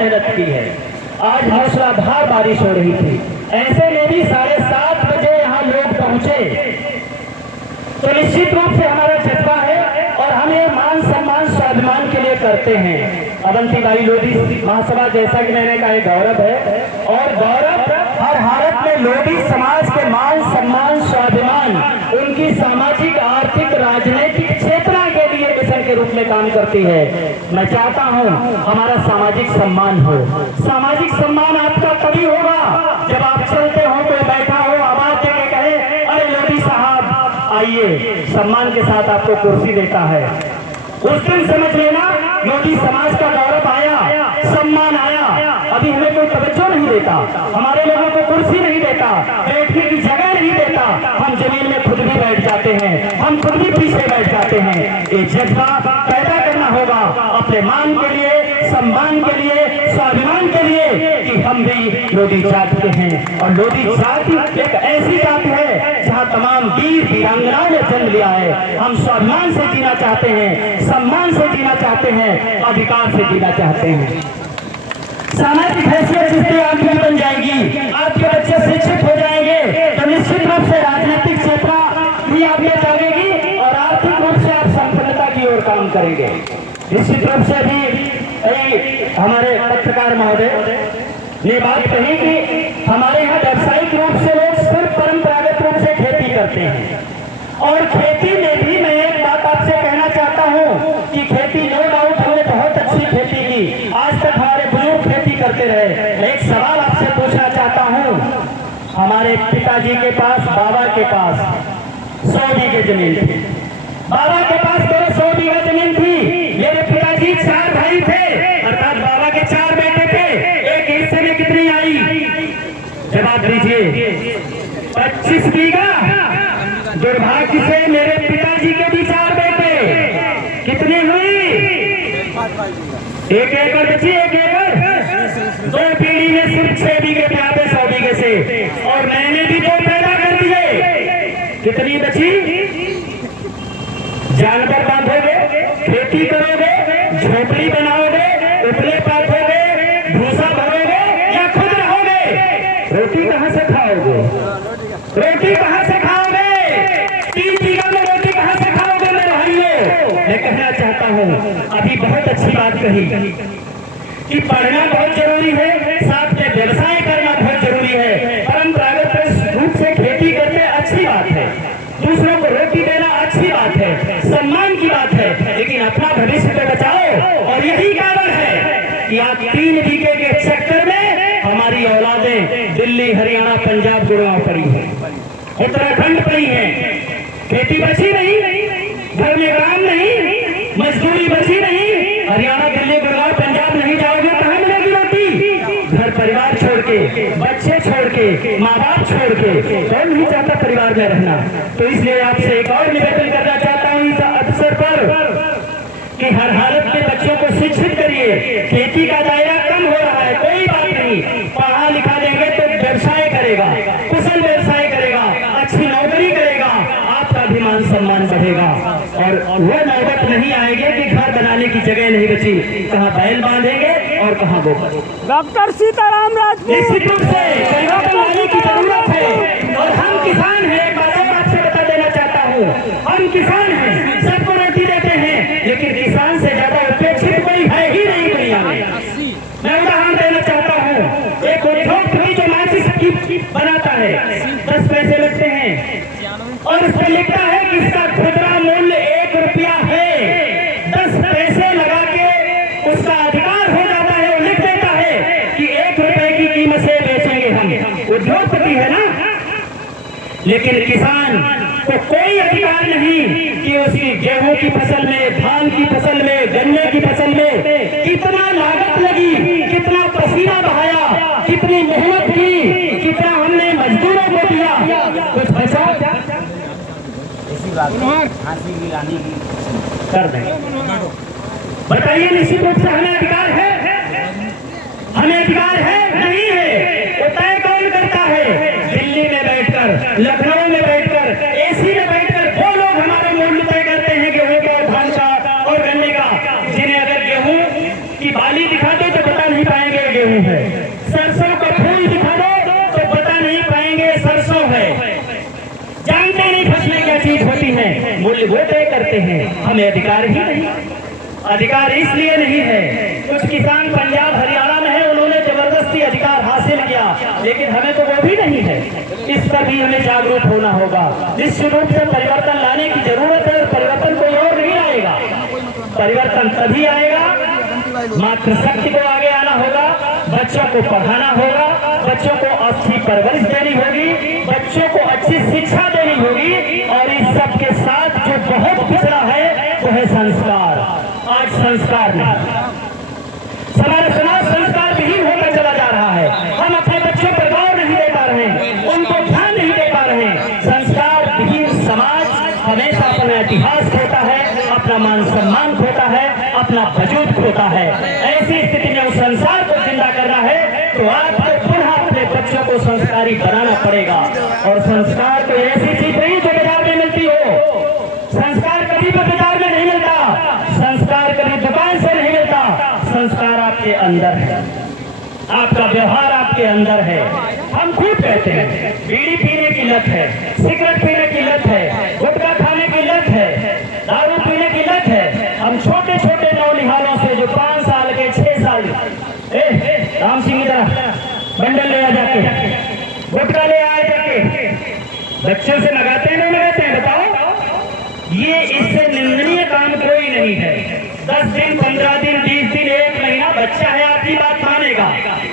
मेहनत की है। आज मूसलाधार बारिश हो रही थी, ऐसे में भी 7:30 बजे यहाँ लोग पहुंचे। तो निश्चित रूप से हमारा जज्बा है और हम ये मान सम्मान स्वाभिमान के लिए करते हैं। अवंतीबाई लोधी महासभा, जैसा कि मैंने कहा, गौरव है और गौरव हर हालत में लोधी समाज के मान सम्मान स्वाभिमान, उनकी सामाजिक आर्थिक राजनीतिक क्षेत्र के लिए मिशन के रूप में काम करती है। मैं चाहता हूं हमारा सामाजिक सम्मान हो। सामाजिक सम्मान आपका तभी होगा जब आप चलते हो तो बैठा हो, आवाज देके कहे अरे लोधी साहब आइए, सम्मान के साथ आपको कुर्सी देता है। उस दिन समझ लेना लोधी समाज का गौरव आया, सम्मान आया। अभी हमें कोई तवज्जो नहीं देता, हमारे लोगों को कुर्सी नहीं देता, बैठने की जगह नहीं देता। हम जमीन में खुद भी बैठ जाते हैं, हम खुद भी पीछे बैठ जाते हैं। ये जज्बा पैदा करना होगा अपने मान के लिए, सम्मान के लिए, स्वाभिमान के लिए कि हम भी लोधी जाति के हैं। और लोधी जाति एक ऐसी जाति है जहाँ तमाम वीर वीरांगनाओं ने जन्म लिया है। हम स्वाभिमान से जीना चाहते हैं, सम्मान से जीना चाहते हैं, अधिकार से जीना चाहते हैं। सामाजिक हैसियत जिससे आपकी बन जाएगी, आपके बच्चे शिक्षित हो जाएंगे तो निश्चित रूप से राजनीतिक क्षेत्र भी आप में जागेगी और आर्थिक रूप से आप संपन्नता की ओर काम करेंगे। निश्चित रूप से भी हमारे पत्रकार महोदय ने बात कही कि हमारे यहाँ व्यावसायिक रूप से लोग सिर्फ परंपरागत रूप से खेती करते हैं। और खेती में भी मैं एक बात आपसे कहना चाहता हूँ कि खेती नो डाउट हमने बहुत अच्छी खेती की, आज तक हमारे बुजुर्ग खेती करते रहे। एक सवाल आपसे पूछना चाहता हूँ, हमारे पिताजी के पास, बाबा के पास 100 बीघे जमीन थी, बाबा के पास 100 बीघा जमीन थी। मेरे पिताजी 4 भाई थे, अर्थात बाबा के 4 बेटे थे। एक हिस्से में कितनी आई? जवाब दीजिए। 25 बीघा। दुर्भाग्य से मेरे पिताजी के भी 4 बेटे, कितनी हुई? 1 एकड़ बची, 1 एकड़। 2 पीढ़ी में सिर्फ 6 बीघे पे आते 100 बीघे से, और मैंने भी 2 पैदा कर दिए। कितनी बची? जानवर बांधोगे, खेती करोगे, झोपड़ी बनाओगे, उपले पाथोगे, भूसा भरोगे या खुद रहोगे? रोटी कहां से खाओगे? रोटी कहां से खाओगे? 3 बीघा में रोटी कहां से खाओगे मेरे भाइयों? मैं कहना चाहता हूं, अभी बहुत अच्छी बात कही कि पढ़ना बहुत जरूरी है, साथ में व्यवसाय करना बहुत जरूरी है। परंपरागत रूप से खेती करते अच्छी बात है, दूसरों को रोटी देना अच्छी बात है, सम्मान की बात है, लेकिन अपना भविष्य तो बचाओ। और यही कारण है कि आप 3 बीघे के चक्कर में हमारी औलादें दिल्ली, हरियाणा, पंजाब, गुड़गांव पड़ी है, उत्तराखंड पड़ी है। खेती बची नहीं, घर में काम नहीं, मजदूरी बची नहीं। हरियाणा, दिल्ली, गुड़गांव, पंजाब नहीं जाओगे कहां मिलेगी रोटी? घर परिवार छोड़ के, बच्चे छोड़ के, माँ बाप छोड़ के, कौन नहीं चाहता परिवार में रहना? तो इसलिए आपसे एक और निवेदन करना चाहता हूँ इस अवसर पर कि हर हालत में बच्चों को शिक्षित करिए। खेती का दायरा कम हो रहा है, कोई बात नहीं, पढ़ा लिखा देंगे तो व्यवसाय करेगा, कुशल व्यवसाय करेगा, अच्छी नौकरी करेगा, आपका भी मान सम्मान बढ़ेगा। और वो नौबत नहीं आएगी कि घर बनाने की जगह नहीं बची, कहाँ बैल बांधेंगे और कहाँ गोबर। डॉक्टर सीताराम राजपूत, निश्चित रूप से परिवर्तन लाने की जरूरत है। और हम किसान हैं, एक बात और आपसे बता देना चाहता हूँ, हम किसान हैं, सबको रोटी देते हैं, लेकिन किसान से ज्यादा उपेक्षित कोई है ही नहीं दुनिया में। मैं उदाहरण देना चाहता हूँ, एक उद्योगपति जो माचिस की बनाता है, 10 पैसे लगते हैं और उस पर लिखता है कि इसका खुदरा मूल्य 1 रुपया है। 10 पैसे लगा के उसका अधिकार हो जाता है, वो लिख देता है कि 1 रुपए की कीमत से बेचेंगे हम। उद्योगपति है ना, लेकिन किसान को कोई अधिकार नहीं कि उसकी गेहूं की फसल में, धान की फसल में, गन्ने की फसल में कितना लागत लगी, कितना पसीना बहाया, कितनी मेहनत की, कितना हमने मजदूरों को दिया, कुछ बचा? इसी बात फांसी की रानी की कर देंगे। बताइए, निश्चित रूप से हमें अधिकार है? हमें अधिकार है? नहीं है। वो तय कौन करता है? दिल्ली में बैठकर, लखनऊ में बैठकर, एसी में बैठकर वो लोग हमारे मूल्य तय करते हैं गेहूं का, धान का और गन्ने का, जिन्हें अगर गेहूं की बाली दिखा दो तो बता नहीं पाएंगे गेहूं है। सरसों का फूल दिखा दो तो पता नहीं पाएंगे सरसों है। जानते नहीं फसलें क्या चीज होती है, मूल्य वो तय करते हैं, हमें अधिकार ही नहीं। अधिकार इसलिए नहीं है, कुछ किसान पंजाब हरियाणा में है, उन्होंने जबरदस्ती अधिकार हासिल किया, लेकिन हमें तो वो भी नहीं है। इस पर भी हमें जागरूक होना होगा। निश्चित रूप से परिवर्तन लाने की जरूरत है और परिवर्तन कोई और नहीं आएगा। परिवर्तन तभी आएगा, मातृशक्ति को आगे आना होगा, बच्चों को पढ़ाना होगा, बच्चों को अच्छी परवरिश देनी होगी, बच्चों को अच्छी शिक्षा देनी होगी, और इस सब के साथ जो बहुत पिछड़ा है वो है संस्कार। आज संस्कार नहीं, हमारा समाज संस्कार विहीन होकर चला जा रहा है। हम अपने बच्चों पर गौर नहीं दे पा रहे हैं, उनको ध्यान नहीं दे पा रहे हैं। संस्कार विहीन समाज हमेशा अपना इतिहास खोता है, अपना मान सम्मान खोता है, अपना वजूद खोता है। ऐसी स्थिति में उस संसार को जिंदा करना है तो आपको पुनः अपने बच्चों को संस्कारी बनाना पड़ेगा। और संस्कार कोई ऐसी चीज नहीं जो बाजार में मिलती हो। संस्कार कभी बाजार में नहीं मिलता, संस्कार कभी दुकान से नहीं मिलता। संस्कार आपके अंदर है, आपका व्यवहार आपके अंदर है। हम खुद कहते हैं बीड़ी पीने की लत है, सिगरेट पीने की लत है, गुटखा खाने की लत है, दारू पीने की लत है। हम छोटे छोटे नौनिहालों से जो 5 साल के 6 साल, राम सिंह इधर बंडल ले आ जाके, गुटखा ले आए जाके, बच्चों से लगाते हैं नहीं लगाते हैं बताओ? ये इससे निंदनीय काम कोई नहीं है। 10 दिन 15 दिन 20 दिन 1 महीना बच्चा है, आपकी बात मानेगा,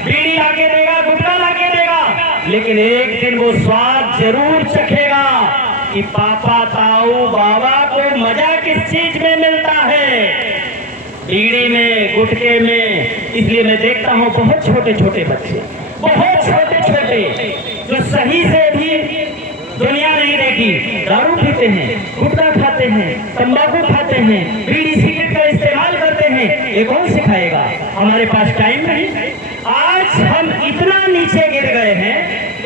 बीड़ी लाके देगा, गुटखा लाके देगा, लेकिन एक दिन वो स्वाद जरूर चखेगा कि पापा ताऊ बाबा को मजा किस चीज में मिलता है, बीड़ी में, गुटके में। इसलिए मैं देखता हूँ बहुत छोटे छोटे बच्चे, बहुत छोटे छोटे, जो सही से भी दुनिया नहीं देखी, दारू पीते हैं, गुटखा खाते हैं, तंबाकू खाते हैं, बीड़ी सिगरेट का इस्तेमाल करते हैं। ये कौन सिखाएगा? हमारे पास टाइम नहीं। आज हम इतना नीचे गिर गए हैं,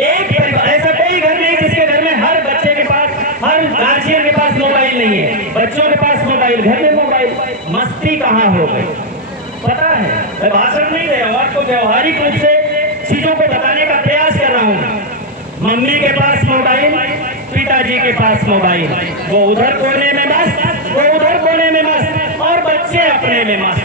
एक ऐसा कोई घर नहीं जिसके घर में हर बच्चे के पास, हर गार्जियन के पास मोबाइल नहीं है। बच्चों के पास मोबाइल, घर में मोबाइल। मस्ती कहाँ हो गई पता है? मैं भाषण नहीं दे रहा हूँ, आपको व्यवहारिक रूप से चीजों को बताने का प्रयास कर रहा हूँ। मम्मी के पास मोबाइल, पिताजी के पास मोबाइल, वो उधर कोने में मस्त, वो उधर कोने में मस्त, और बच्चे अपने में मस्त,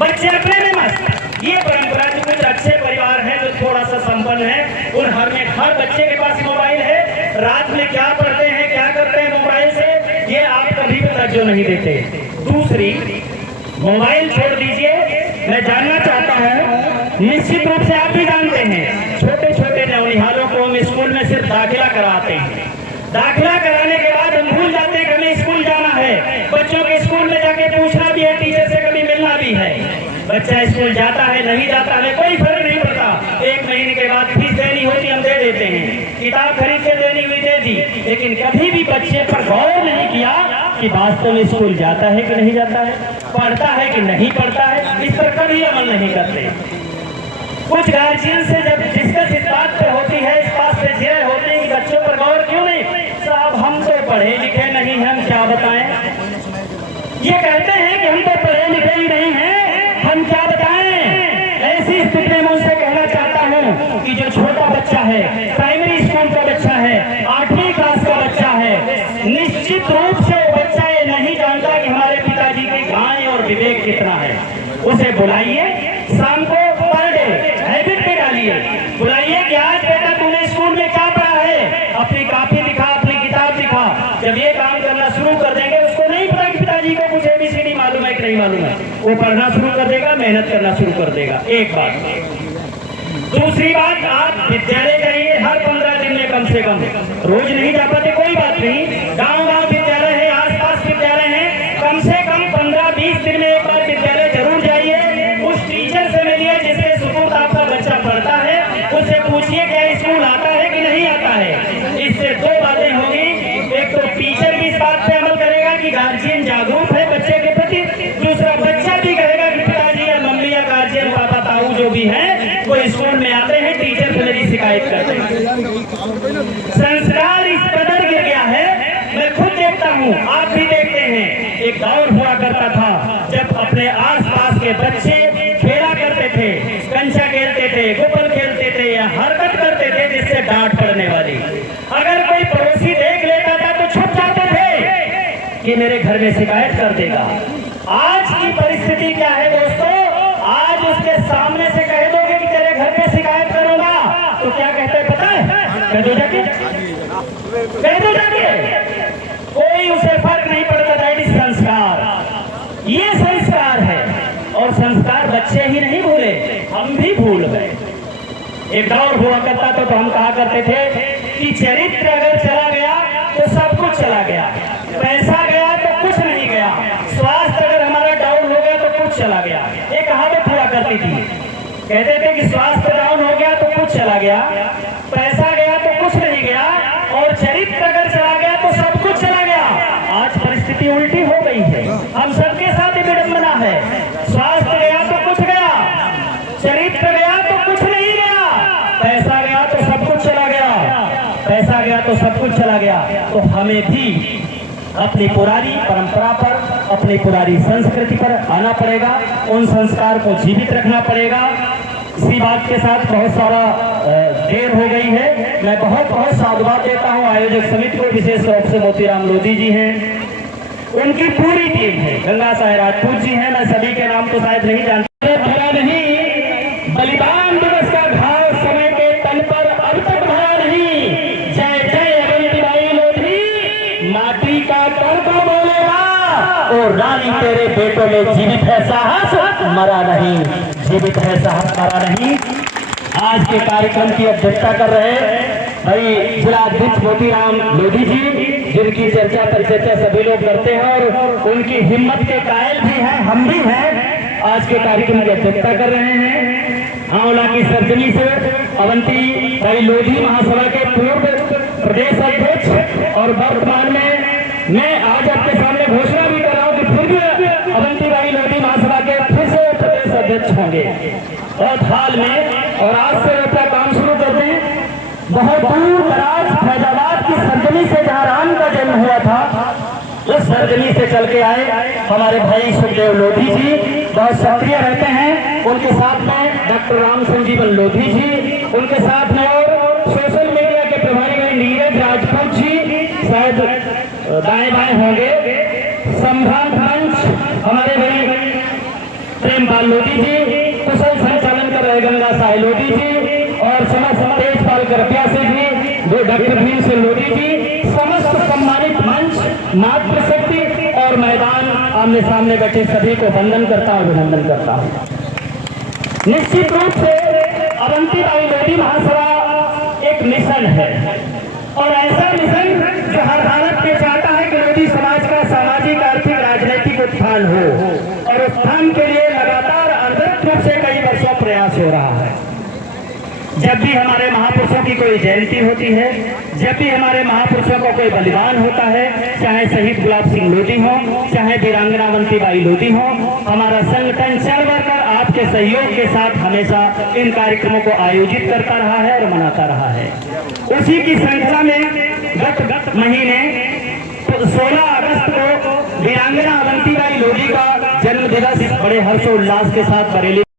बच्चे अपने में मस्त। ये परंपरा जो कुछ अच्छे परिवार हैं जो थोड़ा सा संपन्न है, उन हर बच्चे के पास मोबाइल है। रात में क्या पढ़ते हैं, क्या करते हैं मोबाइल से, ये आप कभी तवज्जो नहीं देते। दूसरी, मोबाइल छोड़ दीजिए, मैं जानना चाहता हूँ, निश्चित रूप से आप भी जानते हैं, छोटे छोटे नौनिहालों को हम स्कूल में सिर्फ दाखिला कराते हैं। दाखिला कराने के बाद हम भूल जाते हैं कि हमें स्कूल जाना है। बच्चों के स्कूल में जाके पूछना भी है, टीचर से कभी मिलना भी है। बच्चा स्कूल जाता है नहीं जाता है कोई फर्क नहीं पड़ता। 1 महीने के बाद फीस देनी होती हम दे देते हैं, किताब खरीद के देनी हुई दे दी, लेकिन कभी भी बच्चे पर गौर नहीं किया कि वास्तव में स्कूल जाता है कि नहीं जाता है, पढ़ता है कि नहीं पढ़ता है। इस पर कभी अमल नहीं करते। कुछ गार्जियन से जब डिस्कस इस बात पे होती है, इस बात पे जिये होते हैं कि बच्चों पर गौर क्यों नहीं? साहब हम तो पढ़े लिखे नहीं, हम क्या बताएं? ये कहते हैं कि हम तो पढ़े लिखे ही नहीं हैं, हम क्या बताएं? ऐसी स्थिति में मैं उनसे कहना चाहता हूँ कि जो छोटा बच्चा है, प्राइमरी स्कूल का बच्चा है, 8वीं क्लास का बच्चा है, निश्चित रूप से बच्चा ये नहीं जानता कि हमारे पिताजी की ज्ञान और विवेक कितना है। उसे बुलाइए, शाम को पर डे हैबिट पे डालिए, बुलाइए कि आज बेटा तूने स्कूल में क्या पढ़ा है, अपनी कॉपी दिखा, अपनी किताब दिखा। जब ये काम करना शुरू कर देंगे, उसको नहीं पता कि पिताजी को कुछ ABCD मालूम है कि नहीं मालूम है, वो पढ़ना शुरू कर देगा, मेहनत करना शुरू कर देगा। एक बात। दूसरी बात, आप विद्यालय जाइए हर 15 दिन में कम से कम, रोज नहीं जा पाते कोई बात नहीं, गाँव विद्यालय है, आसपास विद्यालय है, कम से कम 15-20 दिन में एक बार विद्यालय जरूर जाइए। उस टीचर से मिलिए जिसके सुपुर्द आपका बच्चा पढ़ता है, उससे पूछिए क्या स्कूल आता है कि नहीं आता है। इससे 2 बातें होगी, एक तो टीचर भी इस बात पे अमल करेगा कि गार्जियन जागरूक है बच्चे के प्रति, दूसरा बच्चा भी कहेगा कि पिताजी या मम्मी या गार्जियन पापा ताऊ जो भी है वो स्कूल में आते हैं, टीचर से मेरी शिकायत करते हैं। संस्कार इस कदर गिर गया है, मैं खुद देखता हूँ, आप भी देखते हैं। एक दौर हुआ करता था जब अपने आसपास के बच्चे खेला करते थे, डांट पड़ने वाली। अगर कोई पड़ोसी देख लेता था तो छुप जाते थे कि मेरे घर में शिकायत कर देगा। आज की परिस्थिति क्या है दोस्तों? आज उसके सामने से कह दोगे कि तेरे घर पे शिकायत करूंगा तो क्या कहते हैं पता है? कह दो जाके, कह दो जाके। कोई उसे फर्क नहीं पड़ता। दैट इज संस्कार, ये संस्कार है। और संस्कार बच्चे ही नहीं भूले, हम भी भूल गए। एक दौर हुआ करता था तो हम कहा करते थे कि चरित्र अगर चला गया तो सब कुछ चला गया, पैसा गया तो कुछ नहीं गया, स्वास्थ्य अगर हमारा डाउन हो गया तो कुछ चला गया। एक कहावत हुआ करती थी, कहते थे कि स्वास्थ्य डाउन हो गया तो कुछ चला गया, पैसा गया तो कुछ नहीं गया, और चरित्र अगर चला गया तो सब कुछ चला गया। आज परिस्थिति उल्टी हो गई है। हम सबके साथ विडंबना है। स्वास्थ्य गया तो कुछ गया, चरित्र गया तो कुछ नहीं गया, पैसा गया तो सब कुछ चला गया, पैसा गया तो सब कुछ चला गया। तो हमें भी अपनी पुरानी परंपरा पर, अपनी पुरानी संस्कृति पर आना पड़ेगा, उन संस्कार को जीवित रखना पड़ेगा। इसी बात के साथ बहुत सारा देर हो गई है। मैं बहुत बहुत साधुवाद देता हूं आयोजक समिति को, विशेष रूप से मोतीराम लोधी जी हैं, उनकी पूरी टीम है, गंगा साहेब राजपूत जी हैं, मैं सभी के नाम तो शायद नहीं जानता। भरा नहीं बलिदान दिवस का घाव समय के तन पर अब तक भरा नहीं। जय जय अवंतीबाई लोधी, माटी का कर्क बोलेगा और रानी तेरे बेटों में जीवित है साहस, मरा नहीं, जीवित है साहस, मरा नहीं। आज के कार्यक्रम की अध्यक्षता कर रहे भाई जिला अध्यक्ष मोतीराम लोधी जी, जिनकी चर्चा परिचर्चा सभी लोग करते हैं और उनकी हिम्मत के कायल भी हैं, हम भी हैं। आज के कार्यक्रम की अध्यक्षता कर रहे हैं आंवला की सरजमी से अवंती भाई लोधी महासभा के पूर्व प्रदेश अध्यक्ष, और वर्तमान में मैं आज आपके सामने घोषणा भी कर रहा हूँ कि फिर भी अवंती भाई लोधी महासभा के फिर से प्रदेश अध्यक्ष होंगे बहुत हाल में। और आज से अपना काम शुरू करते हैं। बहुत दूर दराज फैजाबाद की सरजमी से जहाँ राम का जन्म हुआ था, उस सरजमी से चल के आए हमारे भाई सुखदेव लोधी जी, बहुत सक्रिय रहते हैं। उनके साथ में डॉक्टर राम संजीवन लोधी जी, उनके साथ में और सोशल मीडिया के प्रभारी भाई नीरज राजपूत जी, शायद दाएं बाएं होंगे, संभ्रांत मंच हमारे भाई प्रेमपाल लोधी जी, कुशल संचालन कर रहे गंगा साहेब लोधी जी, और समस्त तेजपाल करपिया से जी, दो डॉक्टर भीम से लोधी जी, समस्त सम्मानित मंच, मातृशक्ति और मैदान आमने सामने बैठे सभी को वंदन करता हूं, अभिनंदन करता हूं। निश्चित रूप से अवंतीबाई लोधी महासभा एक मिशन है, और ऐसा मिशन जो हर हालत में चाहता है कि लोधी समाज का सामाजिक, आर्थिक, राजनीतिक उत्थान हो, और उत्थान के लिए लगातार अविरत रूप से कई वर्षों प्रयास हो रहा है। जब भी हमारे महापुरुषों की कोई जयंती होती है, जब भी हमारे महापुरुषों को कोई बलिदान होता है, चाहे शहीद गुलाब सिंह लोधी हो, चाहे वीरांगना अवंतीबाई लोधी हो, हमारा संगठन चल बढ़कर आपके सहयोग के साथ हमेशा इन कार्यक्रमों को आयोजित करता रहा है और मनाता रहा है। उसी की श्रृंखला में गत महीने 16 अगस्त को वीरांगना अवंतीबाई लोधी का जन्म दिवस बड़े हर्षोल्लास के साथ बरेली